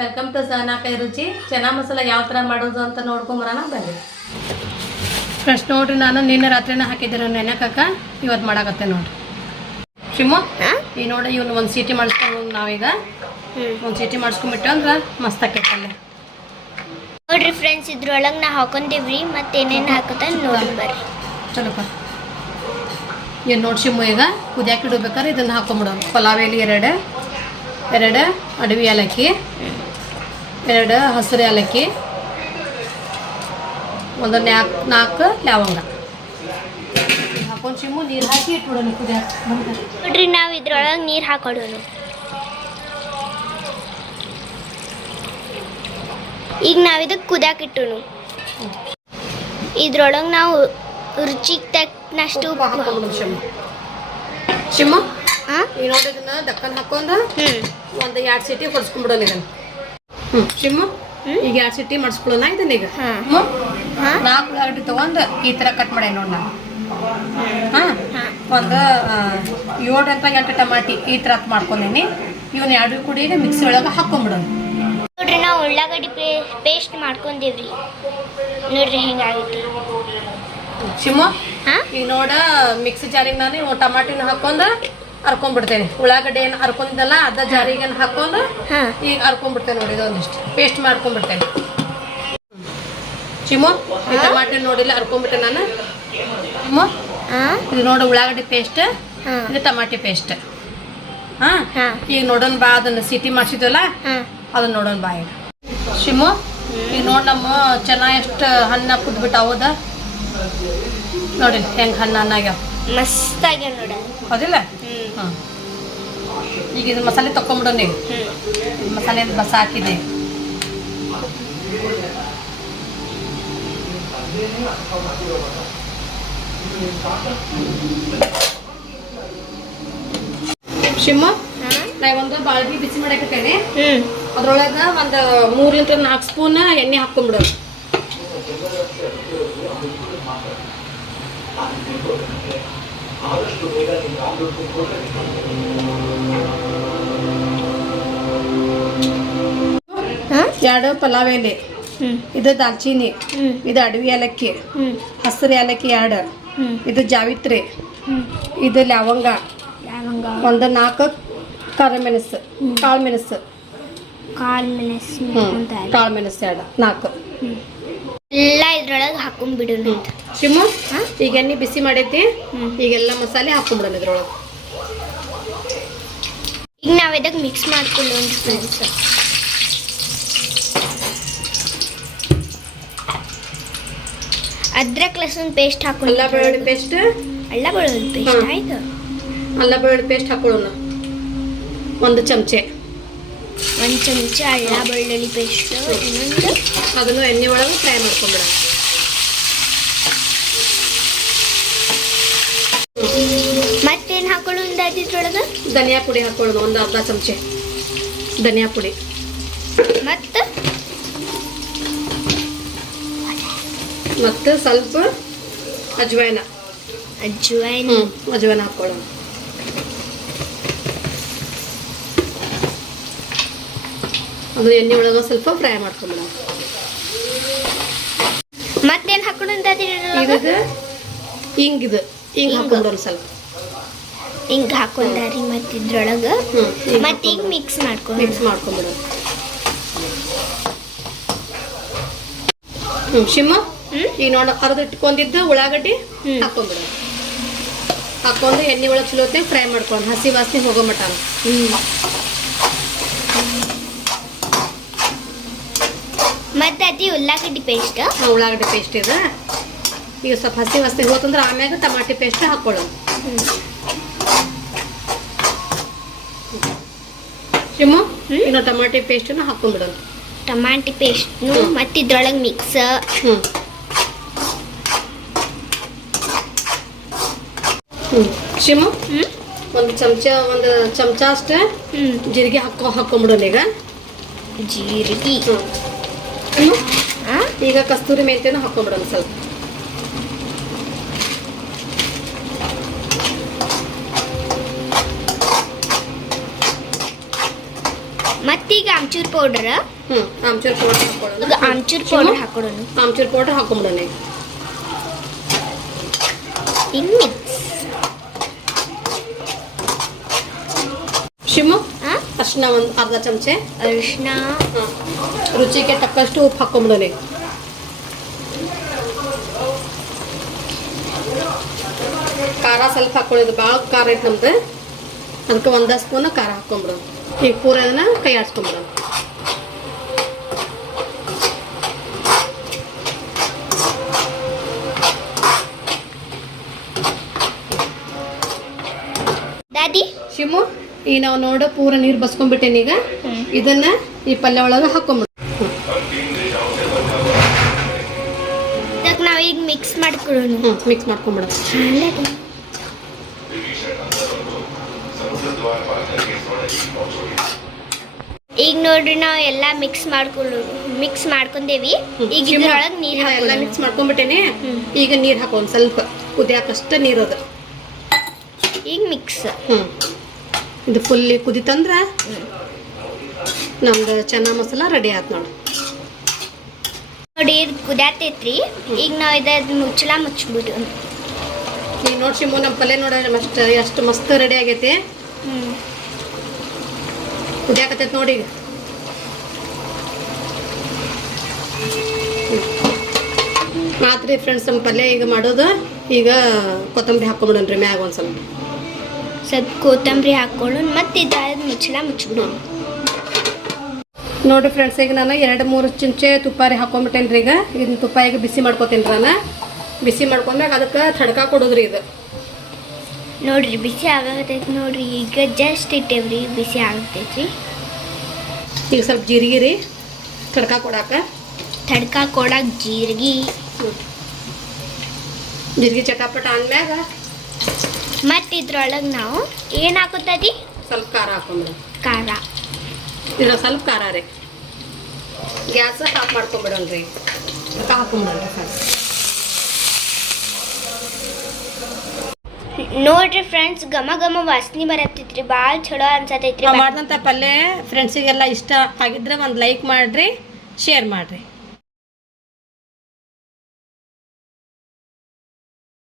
Welcome to ಕೈ ರುಚಿ. ಚೆನ್ನ ಮಸಾಲ ಯಾವ ಥರ ಮಾಡೋದು ಅಂತ ನೋಡ್ಕೊಂಬರೋಣ ಬನ್ನಿ. ಫ್ರೆಶ್ ನೋಡ್ರಿ ನಾನು ನಿನ್ನೆ ರಾತ್ರಿನ ಹಾಕಿದ್ದೀರ ನೆನಕಾಕ ಇವತ್ತು ಮಾಡಾಕತ್ತೆ ನೋಡ್ರಿ. ಶಿಮು ಈ ನೋಡಿ ಇವ್ನು ಒಂದು ಸೀಟಿ ಮಾಡಿಸ್ಕೊಂಡು ನಾವೀಗ. ಒಂದು ಸೀಟಿ ಮಾಡಿಸ್ಕೊಂಬಿಟ್ಟು ಅಂದ್ರೆ ಮಸ್ತ್ ಆಕೈತಲ್ಲ ನೋಡ್ರಿ ಫ್ರೆಂಡ್ಸ್ ಇದ್ರೊಳಗೆ ನಾ ಹಾಕೊಂಡೇವ್ರಿ ಮತ್ತೆ ಏನೇನು ಹಾಕುತ್ತ ನೋಡಿ ಬರ್ರಿ. ಚಲೋಪ್ಪ ಏನು ನೋಡಿ ಶಿಮು ಈಗ ಕುದಿಯಾಕಿಡ್ಬೇಕಾದ್ರೆ ಇದನ್ನು ಹಾಕೊಂಬಿಡೋಣ. ಪಲಾವ್ ಎಲೆ ಎರಡು ಎರಡು ಅಡವಿ ಏಲಕ್ಕಿ ಎರಡು ಹಸಿರು ಏಲಕ್ಕಿ ಒಂದು ನಾಲ್ಕು ನಾಲ್ಕು ಲವಂಗ. ಹಾಕೊಂಡು ನೀರು ಹಾಕಿ ಇಟ್ಬಿಡೋಣ ನೋಡ್ರಿ ನಾವು ಇದ್ರೊಳಗೆ ನೀರು ಹಾಕೊಡೋಣ ಈಗ ನಾವು ಇದಕ್ಕೆ ಕುದಿಯಾಕ ಇದ್ರೊಳಗೆ ನಾವು ರುಚಿಗೆ ತಕ್ಕನಷ್ಟು ಉಪ್ಪು ಈ ನೋಡಿ ಇದನ್ನ ದಕ್ಕನ್ ಹಾಕೊಂಡು? ಒಂದು ಎರಡು ಸೀಟಿ ಹೊಡ್ಸ್ಕೊಂಬಿಡೋಣ ಇದನ್ನ. ಹ್ಞೂ? ಈಗ ಎರಡು ಸೀಟಿ ಮಾಡಿಸ್ಕೊಳ್ಳೋಣ ಇದನ್ನ ಈಗ. ನಾಲ್ಕು ಉಳ್ಳಾಗಡ್ಡಿ ತೊಗೊಂಡು ಈ ತರ ಕಟ್ ಮಾಡಿ ನೋಡಿ ನಾನು. ಹಾಂ. ಹಾಂ. ಒಂದು ಏಳು ಅಂತ ಎಂಟು ಟಮಾಟಿ ಈ ಥರ ಮಾಡ್ಕೊಂಡೀನಿ. ಇವನ್ನ ಎರಡು ಕೂಡಿ ಮಿಕ್ಸಿ ಒಳಗೆ ಹಾಕೊಂಡ್ಬಿಡೋಣ ನೋಡ್ರಿ ನಾವು ಉಳ್ಳಾಗಡ್ಡಿ ಪೇ ಪೇಸ್ಟ್ ಮಾಡ್ಕೊಂಡಿವ್ರಿ. ನೋಡ್ರಿ ಹೆಂಗಾಗೈತಿ. ಶಿಮು ಹಾಂ? ಈಗ ನೋಡ ಮಿಕ್ಸಿ ಜಾರಿಗೆ ನಾನು ಟಮಾಟಿನ ಹಾಕೊಂಡು ಹರ್ಕೊಂಡ್ಬಿಡ್ತೇನೆ ಉಳ್ಳಾಗಡ್ಡೆ ಏನು ಅರ್ಕೊಂಡಿದ್ದಲ್ಲ ಅದ ಜಾರಿಗೆ ಹಾಕೊಂಡು ಈಗ ಅರ್ಕೊಂಡ್ಬಿಡ್ತೇನೆ ನೋಡಿ ಇದೊಂದಿಷ್ಟು. ಪೇಸ್ಟ್ ಮಾಡ್ಕೊಂಡ್ಬಿಡ್ತೇನೆ. ಚಿಮು ಟಮಾಟೆ ನೋಡಿಲ್ಲ ಅರ್ಕೊಂಡ್ಬಿಟ್ಟೆ ನಾನು. ಚಿಮು ಇದು ನೋಡು ಉಳ್ಳಾಗಡ್ಡೆ ಪೇಸ್ಟ್. ಇದು ಟಮಾಟಿ ಪೇಸ್ಟ್. ಹಾಂ? ಈಗ ನೋಡೋಣ ಬಾ ಅದನ್ನ ಸಿಟಿ ಮಾಡಿಸಿದ್ವಲ್ಲ? ಅದನ್ನ ನೋಡೋಣ ಬಾ ಈಗ. ಶಿಮು ಈಗ ನೋಡಿ ನಮ್ಮ ಚೆನ್ನಾಗಿ ಎಷ್ಟು ಹಣ್ಣ ಕುದ್ಬಿಟ್ಟು ಹೌದ ನೋಡಿ ಹೆಂಗೆ ಹಣ್ಣು ಹಣ್ಣಾಗ್ಯಾವ? ಮಸ್ತ್ ಆಗ್ಯಾವ ನೋಡ. ಹೌದಿಲ್ಲ? ಹ್ಞೂ ಹಾಂ. ಈಗ ಇದು ಮಸಾಲೆ ತಕೊಂಬಿಡೋಣ ನೀವು ಮಸಾಲೆ ಬಸ ಹಾಕಿದೆ. ಶಿಮ್ಮ ನಾ ಒಂದು ಬಾಳ್ಗಿ ಬಿಸಿ ಮಾಡಕ್ಕೆ ಅದ್ರೊಳಗ ಒಂದು ಮೂರಲಿಂದ ನಾಲ್ಕು ಸ್ಪೂನ್ ಎಣ್ಣೆ ಹಾಕ್ಕೊಂಬಿಡೋದು ಹಾಂ ಎರಡು ಪಲಾವ್ ಎಲೆ ಹ್ಞೂ ಇದು ದಾಲ್ಚೀನಿ ಹ್ಞೂ ಇದು ಅಡವಿ ಏಲಕ್ಕಿ ಹ್ಞೂ ಹಸಿರು ಏಲಕ್ಕಿ ಎರಡು ಹ್ಞೂ ಇದು ಜಾವಿತ್ರಿ ಹ್ಞೂ ಇದು ಲವಂಗ ಲವಂಗ ಒಂದು ನಾಲ್ಕು ಕರ ಮೆಣಸು ಕಾಳು ಮೆಣಸು ಕಾಳು ಮೆಣಸು ಹ್ಞೂ ಅಂತ ಕಾಳು ಮೆಣಸು ಎರಡು ನಾಲ್ಕು ಎಲ್ಲ ಇದ್ರೊಳಗೆ ಹಾಕೊಂಡ್ಬಿಡೋಣ ಅಂತ. ಶಿಮು ಈಗ ಎಣ್ಣೆ ಬಿಸಿ ಮಾಡೈತಿ. ಈಗೆಲ್ಲ ಮಸಾಲೆ ಹಾಕೊಂಡ್ಬಿಡೋಣ ಇದ್ರೊಳಗೆ. ಈಗ ನಾವು ಇದಕ್ಕೆ ಮಿಕ್ಸ್ ಮಾಡ್ಕೊಂಡು ಫ್ರೆಂಡ್ಸ್ ಅದ್ರಕ್ ಲಸೂನ್ ಪೇಸ್ಟ್ ಹಾಕೊಂಡು ಅಲ್ಲ ಬೆಳ್ಳುಳ್ಳಿ ಪೇಸ್ಟ್ ಅಲ್ಲ ಬೆಳ್ಳುಳ್ಳಿ ಪೇಸ್ಟ್. ಆಯ್ತು? ಅಲ್ಲ ಬೆಳ್ಳುಳ್ಳಿ ಪೇಸ್ಟ್ ಹಾಕೊಳ್ಳೋಣ. ಒಂದು ಚಮಚೆ. ಒಂದು ಚಮಚ ಅಳ್ಳ ಬೆಳ್ಳುಳ್ಳಿ ಪೇಸ್ಟ್ ಇನ್ನೊಂದು ಅದನ್ನು ಎಣ್ಣೆ ಒಳಗೆ ಫ್ರೈ ಮಾಡ್ಕೊಂಬಿಡ ಮತ್ತೇನು ಹಾಕೊಳ್ಳೋದು ಅದಿದ್ರೊಳಗೆ ಧನಿಯಾ ಪುಡಿ ಹಾಕೊಳ್ಳೋಣ ಒಂದು ಅರ್ಧ ಚಮಚೆ. ಧನಿಯಾ ಪುಡಿ. ಮತ್ತು? ಮತ್ತು ಸ್ವಲ್ಪ ಅಜ್ವಾಯ್ನ. ಅಜ್ವಾಯ್ನ. ಅಜ್ವಾಯಿನ ಹಾಕೊಳ್ಳೋಣ ಅದು ಎಣ್ಣೆ ಒಳಗೆ ಸ್ವಲ್ಪ ಫ್ರೈ ಮಾಡ್ಕೊಂಬಿಡ ಮತ್ತೇನು ಹಾಕೊಂಡು ಹಿಂಗಿದು ಹಿಂಗೆ ಹಾಕೊಂಬಿಡೋಣ ಸ್ವಲ್ಪ. ಹಿಂಗೆ ಹಾಕೊಂಡಾರಿ ಮತ್ತೆ ಇದ್ರೊಳಗೆ. ಹ್ಞೂ ಮತ್ತೆ ಈಗ ಮಿಕ್ಸ್ ಮಾಡ್ಕೊಂಡು ಮಿಕ್ಸ್ ಮಾಡ್ಕೊಂಬಿಡೋಣ. ಹ್ಞೂ ಶಿಮ್ಮ ಹ್ಞೂ ಈಗ ನೋಡ ಅರ್ಧ ಇಟ್ಕೊಂಡಿದ್ದ ಉಳ್ಳಾಗಡ್ಡಿ ಹ್ಮ್. ಹಾಕೊಂಡ್ಬಿಡೋಣ ಹಾಕೊಂಡು ಎಣ್ಣೆ ಒಳಗೆ ಚಲೋತ್ತೆ ಫ್ರೈ ಮಾಡ್ಕೊಂಡು ಹಸಿ ವಾಸನೆ ಹೋಗೋ ಮಟ ಮತ್ತೆ ಅದಿ ಉಳ್ಳಾಗಡ್ಡಿ ಪೇಸ್ಟ್ ಉಳ್ಳಾಗಡ್ಡಿ ಪೇಸ್ಟ್ ಇದು. ಈಗ ಸ್ವಲ್ಪ ಹಸಿ ಹಸಿ ಹೋತಂದ್ರೆ ಆಮ್ಯಾಗ ಟಮಾಟಿ ಪೇಸ್ಟ್ ಹಾಕ್ಕೊಳ್ಳೋದು ಶಿಮು. ಇನ್ನು ಟಮಾಟಿ ಪೇಸ್ಟನ್ನು ಹಾಕೊಂಡ್ಬಿಡೋದು. ಟಮಾಟಿ ಪೇಸ್ಟ್ನು. ಮತ್ತು ಇದ್ರೊಳಗೆ ಮಿಕ್ಸ್ ಹ್ಞೂ ಹ್ಞೂ ಒಂದು ಚಮಚ ಒಂದು ಚಮಚ ಅಷ್ಟೇ ಜೀರಿಗೆ ಹಾಕೋ ಹಾಕೊಂಡ್ಬಿಡೋಣ ಈಗ. ಜೀರಿಗೆ. ಈಗ ಕಸ್ತೂರಿ ಮೆಂತ್ಯನ ಹಾಕೊಂಡ್ಬಿಡೋಣ ಸ್ವಲ್ಪ. ಮತ್ತೀಗ ಆಮ್ಚೂರ್ ಪೌಡರ್ ಹ್ಞೂ ಆಮ್ಚೂರ್ ಪೌಡರ್ ಹಾಕೊಳ್ಳೋಣ. ಆಮ್ಚೂರ್ ಪೌಡರ್ ಹಾಕೊಳ್ಳೋಣ. ಆಮ್ಚೂರ್ ಪೌಡರ್ ಹಾಕೊಂಬಿಡೋಣ ಈಗ. ಶಿಮು ಹಾಂ ಅರ್ಶಿನ ಒಂದು ಅರ್ಧ ಚಮಚೆ. ಅರಿಶಿನ ರುಚಿಗೆ ತಕ್ಕಷ್ಟು ಉಪ್ಪು ಹಾಕೊಂಬಿಡೋಣ ಬಿಡೋಣ ಖಾರ ಸ್ವಲ್ಪ ಹಾಕೊಳ್ಳೋದು ಭಾಳ ಖಾರ ಐತೆ ನಮ್ದು. ಅದಕ್ಕೆ ಒಂದ ಸ್ಪೂನ್ ಖಾರ ಹಾಕೊಂಬಿಡೋಣ ಈಗ ಪೂರ ಅದನ್ನ ಕೈ ಆಡ್ಸ್ಕೊಂಬಿಡೋಣ ಈಗ ನಾವು ನೋಡ ಪೂರ ನೀರು ಬಸ್ಕೊಂಡ್ಬಿಟ್ಟೇನಿ ಈಗ? ಇದನ್ನ ಈ ಪಲ್ಯ ಒಳಗೆ ಹಾಕೊಂಬಿಡ. ನಾವು ಈಗ ಮಿಕ್ಸ್ ಮಾಡ್ಕೊಳ್ಳೋಣ. ಹ್ಞೂ ಮಿಕ್ಸ್ ಮಾಡ್ಕೊಂಬಿಡ. ಈಗ ನೋಡ್ರಿ ನಾವು ಎಲ್ಲ ಮಿಕ್ಸ್ ಮಾಡ್ಕೊಳ್ಳೋ ಮಿಕ್ಸ್ ಮಾಡ್ಕೊಂಡೇವಿ. ಈಗ ಇದ್ರೊಳಗೆ ನೀರು ಎಲ್ಲ ಮಿಕ್ಸ್ ಮಾಡ್ಕೊಂಡ್ಬಿಟ್ಟೇನೆ ಈಗ ನೀರು ಹಾಕೋ ಒಂದು ಸ್ವಲ್ಪ ಕುದಿಯಾಕಷ್ಟ ನೀರು ಅದು. ಈಗ ಮಿಕ್ಸ್ ಹ್ಞೂ ಇದು ಫುಲ್ಲಿ ಕುದಿತಂದ್ರೆ ನಮ್ದು ಚೆನ್ನ ಮಸಾಲ ರೆಡಿ ಆಯ್ತು ನೋಡಿ. ನೋಡಿ ಇದು ಕುದ್ಯಾತೈತ್ರಿ. ಈಗ ನಾವು ಇದ ಮುಚ್ಚಲ ಮುಚ್ಬಿಡು. ಈಗ ನೋಡಿ ಶಿಮು ನಮ್ಮ ಪಲ್ಯ ನೋಡ್ರಿ ಅಷ್ಟು ಎಷ್ಟು ಮಸ್ತ್ ರೆಡಿ ಆಗೈತಿ. ಕುದಿಯಾಕತ್ತೈತಿ ನೋಡಿ ಈಗ. ಮಾತ್ರಿ ಫ್ರೆಂಡ್ಸ್ ನಮ್ಮ ಪಲ್ಯ ಈಗ ಮಾಡೋದು. ಈಗ ಕೊತ್ತಂಬರಿ ಹಾಕೊಂಬಿಡೋಣ್ರಿ ಮ್ಯಾಗ ಒಂದು ಸ್ವಲ್ಪ. ಸ್ವಲ್ಪ ಕೊತ್ತಂಬರಿ ಹಾಕ್ಕೊಳ್ಳೋಣ ಮತ್ತೆ ಇದಾದ ಮುಚ್ಚಳ ಮುಚ್ಚಿಬಿಡೋಣ ನೋಡಿ ಫ್ರೆಂಡ್ಸ್ ಈಗ ನಾನು ಎರಡು ಮೂರು ಚುಂಚೆ ತುಪ್ಪಾರಿ ಹಾಕೊಂಡ್ಬಿಟ್ಟೇನಿ ರೀ ಈಗ. ಇದನ್ನ ತುಪ್ಪ ಈಗ ಬಿಸಿ ಮಾಡ್ಕೊತೀನಿ ನಾನು ಬಿಸಿ ಮಾಡ್ಕೊಂಡಾಗ ಅದಕ್ಕೆ ತಡ್ಕ ಕೊಡೋದ್ರಿ ಇದು. ನೋಡ್ರಿ ಬಿಸಿ ಆಗತೈತಿ ನೋಡ್ರಿ. ಈಗ ಜಸ್ಟ್ ಇಟ್ಟೇವ್ರಿ ಬಿಸಿ ಆಗತೈತಿ ಈಗ ಸ್ವಲ್ಪ ಜೀರಿಗೆ ರೀ ತಡ್ಕ ಕೊಡಾಕ. ತಡ್ಕ ಕೊಡಕ್ಕೆ ಜೀರಿಗೆ. ಜೀರಿಗೆ ಚಟಾಪಟ ಅಂದ್ಮ್ಯಾಗ ಮತ್ತೆ ಇದ್ರೊಳಗೆ ನಾವು ಏನ್ ಹಾಕುತ್ತದಿ ಸ್ವಲ್ಪ ಖಾರ. ಖಾರ ಇಲ್ಲ ಸ್ವಲ್ಪ ಖಾರ ರೀ. ಗ್ಯಾಸ್ ಆಫ್ ಮಾಡ್ಕೊಂಬಿಡೋಣ್ರಿ. ಹಾಕೊಂಬಿಡೋಣ ನೋಡ್ರಿ ಫ್ರೆಂಡ್ಸ್ ಘಮ ಘಮ ವಾಸನೆ ಬರತ್ತೈತ್ರಿ. ಭಾಳ ಚಲೋ ಅನ್ಸತೈತ್ರಿ. ಮಾಡಿದಂತ ಮಾಡಿದಂಥ ಪಲ್ಯ ಫ್ರೆಂಡ್ಸಿಗೆಲ್ಲ ಇಷ್ಟ ಆಗಿದ್ರೆ ಒಂದು ಲೈಕ್ ಮಾಡ್ರಿ ಶೇರ್ ಮಾಡಿರಿ.